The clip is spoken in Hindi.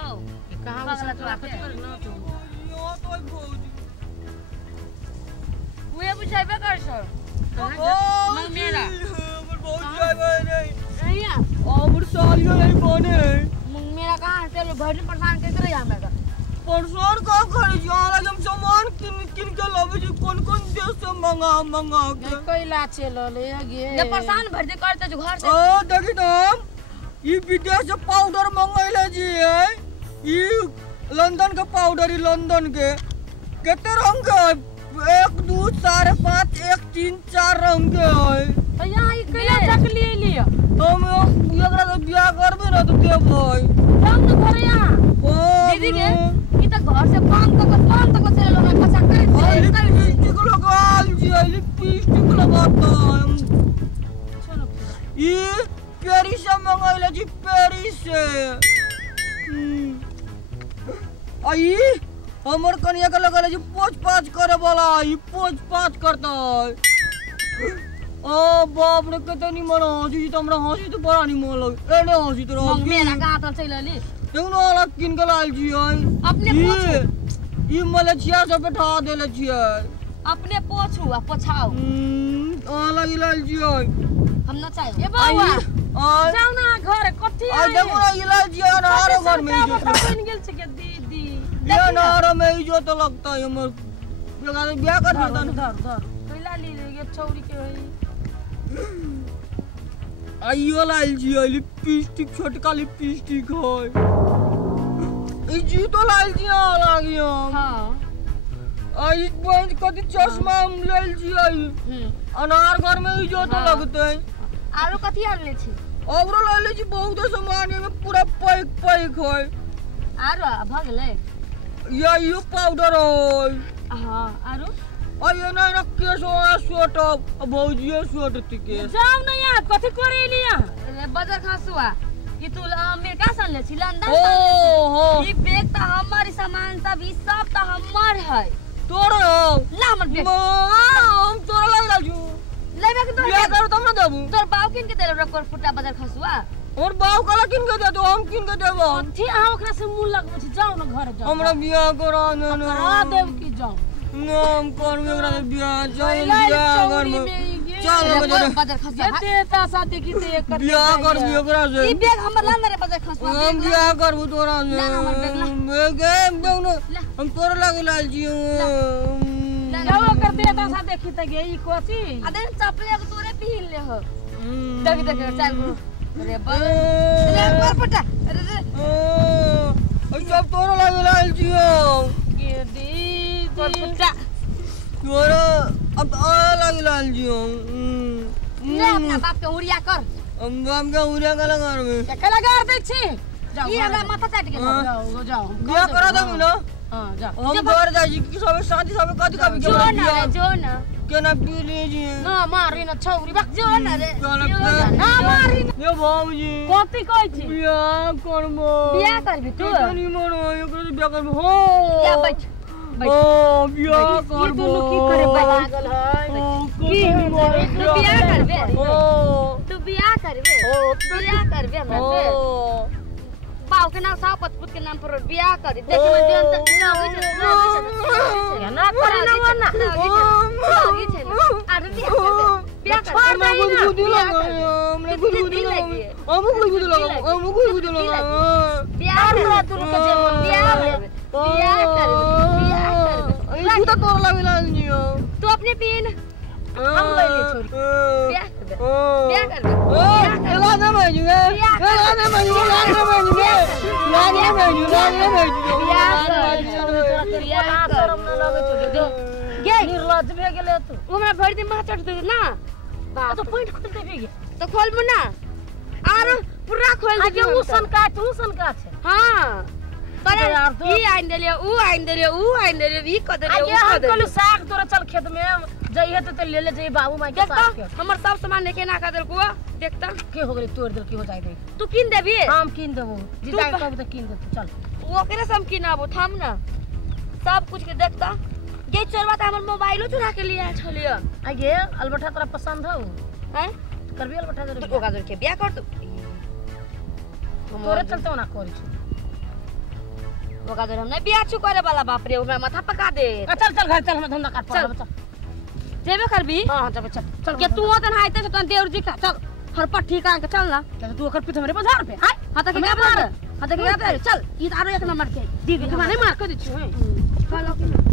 छौ कहां पगला तो आके ना तू यो तो भौजी उहे बुझाइबे कर सर ओ मेरा हमर बहुत जाए नहीं भैया और सालियो नहीं बने मेरा कहां से लो भरी परेशान के करे हमरा का परसों का कर यार हम सामान किन के लावे जी कौन देश से मंगा के कोइला चलो ले गे ये परेशान भर दे करते जो घर से ओ देखी तुम ये विदेश से पाउडर मंगाइले जी है ये लंदन का पाउडर लंदन के कितने रंग के 1 2 4 5 1 3 4 रंग के है भैया ई कैला चक लिए लियो हम एकरा से बियाह करबे ना तो देबई हम तो घरे यहां दीदी के ई त घर से पान तक से लोग खचा कर लिपस्टिक लगाल जी लिपस्टिक लगाता चलो ये पेरिस से मंगाइले जी पेरिस से आई हमर कनिया के लगल जी पोछ पाछ करे वाला ई पोछ पाछ करता है ओ बाप रे कतनी मन हंसी तो हमरा हंसी तो बड़ा नहीं मन लग एने हंसी तो रह मेरा कहां त चलली देखनो वाला किन के लाल जी है अपने पोछ ई मलेशिया से बैठा देले छियै अपने पोछू आ पोछाओ अलग लाल जी है हम न चाहे ए बाबा आ जाओ ना घर कथि आ देखो ना इलाज जी अनार घर में इज्जत बन गेल छै के दीदी ये अनार में इज्जत लगता है हमर लगा दे ब्याह कर देता ना धर कैला ली ये छौरी के होई आइयो लाल जी लिपस्टिक छोटका लिपस्टिक है ई जी तो लाल जी आ लागियो हां आई बंद कदी चश्मा हम लेल जी आई अनार घर में इज्जत लगते आरो कथि आनले छी औरो ले ले जी बहुत सामान में पूरा पैक है आरो भ गेलै यो पाउडर है हां आरो ये नहीं ना केस सोट भौजी सोट तिके जाओ ना यार कथि करे लिया रे बाजार खासुआ ई तू अमेरिका सन ले छी लंदन ओ हो ई बैग त हमर सामान सब ई सब त हमर है तोर ला हमर बैग हम तोरा लग राजू लेबे के बियाह तोर करो तब ना देबू तोर बाऊ किन के देले रकोर फुटा बाजार खासुआ और बाऊ कला किन के दे तो हम किन के देबो कथि आ ओकरा से मुंह लगबै छी जाओ ना घर जाओ हमरा बियाह करा न करा देव की जाओ नाम कर मेरा बियाह चल बियाह कर में चल बाजार खासुआ एते ता शादी की ते एक बियाह कर भी ओकरा से ई बैग हमर ला रे बाजार खासुआ हम बियाह करबू तोरा से ला हमर बैग ला। मैं गेम दऊ न हम तोरा लगे लाल जी जाओ कर दे ता सा देखी त गई कोची अदे चपले के तोरे पहन ले हो देख देख चल रे पर पटा अरे रे सब तोरा लगे लाल जी के दी पर पटा तोरा अब लगे लाल जी ले अपना बाप के उड़िया कर हम का उरिया का लगा में के लगा दे छी जाओ ई हमरा माथा चाट गेल जाओ जाओ बियाह करा दऊ ना हां जाओ हम घर जाई कि सब शादी सब कथि कभी जो ना रे जो ना केना पी लीजिए ना मारी ना छौरी बक जो ना रे ना मारी ये बाबूजी कथि कहै छी बियाह करबो बियाह करबी तू कनी मन एकरो से बियाह करबो हो या बैठ ओ बियाह करबो दोनों की करे पागल है की तू बियाह करबे ओ तू बियाह करबे बियाह करबे हमरा से बाऊ के नाम साव पतपुत के नाम पर बियाह करी देख में जन त ना करे ना ना लागी छै अरे बियाह कर छोड़ दे ना बुद्धि लगा हमने बुद्धि लगा हम बुद्धि लगा हम बुद्धि लगा बियाह कर तू के जे बियाह कर ये तो तोर लगे लाल जी तू अपने पीन हम ले ले छोड़ बियाह कर बियाह कर एला ना माजूगे एला ना माजूगे ना माजूगे ना माजूगे ना माजूगे बियाह कर शर्म ना लगे तो जो गे निर्लज भे गेले तू हमरा भर दिन माथा चढ़ दे ना तो पॉइंट खोल दे गे तो खोल मुना आरो पूरा खोल दे आगे उसन का छे हां करे यार तो ई आइन देले ऊ आइन देले ई क देले आगे हम कहलु साग तोरा चल खेत में जइहे तो ले ले जई बाबू माई के साग के हमर सब सामान लेके ना खा देल को देखता के हो गेले तोड़ देल की हो जाई दे तू किन देबी हम किन देबो जिताई तब त किन दे चल ओकरे से हम किनाबो थाम ना सब कुछ के देखता गे चोरवा त हमर मोबाइलो चुरा के लिया छलियो आगे अलबठा तोरा पसंद हो हैं करबी अलबठा तो ओका जोर के बियाह कर तू तोरे चलते ना करी छी पका दे हम नहीं बियाह छु करे वाला बाप रे ओमे माथा पका दे चल चल घर चल हम धंधा काट चल। चल जेबे करबी हां चल चल चल के तू ओतन हाइते तन देवर जी का चल हरपट ठीक आ के चल ना चल तू ओकर पीछे मेरे बाजार पे हाय हां त के क्या मार हां त के क्या चल ई आरो एक नंबर के दीदी हमारे मार कर दी छु चल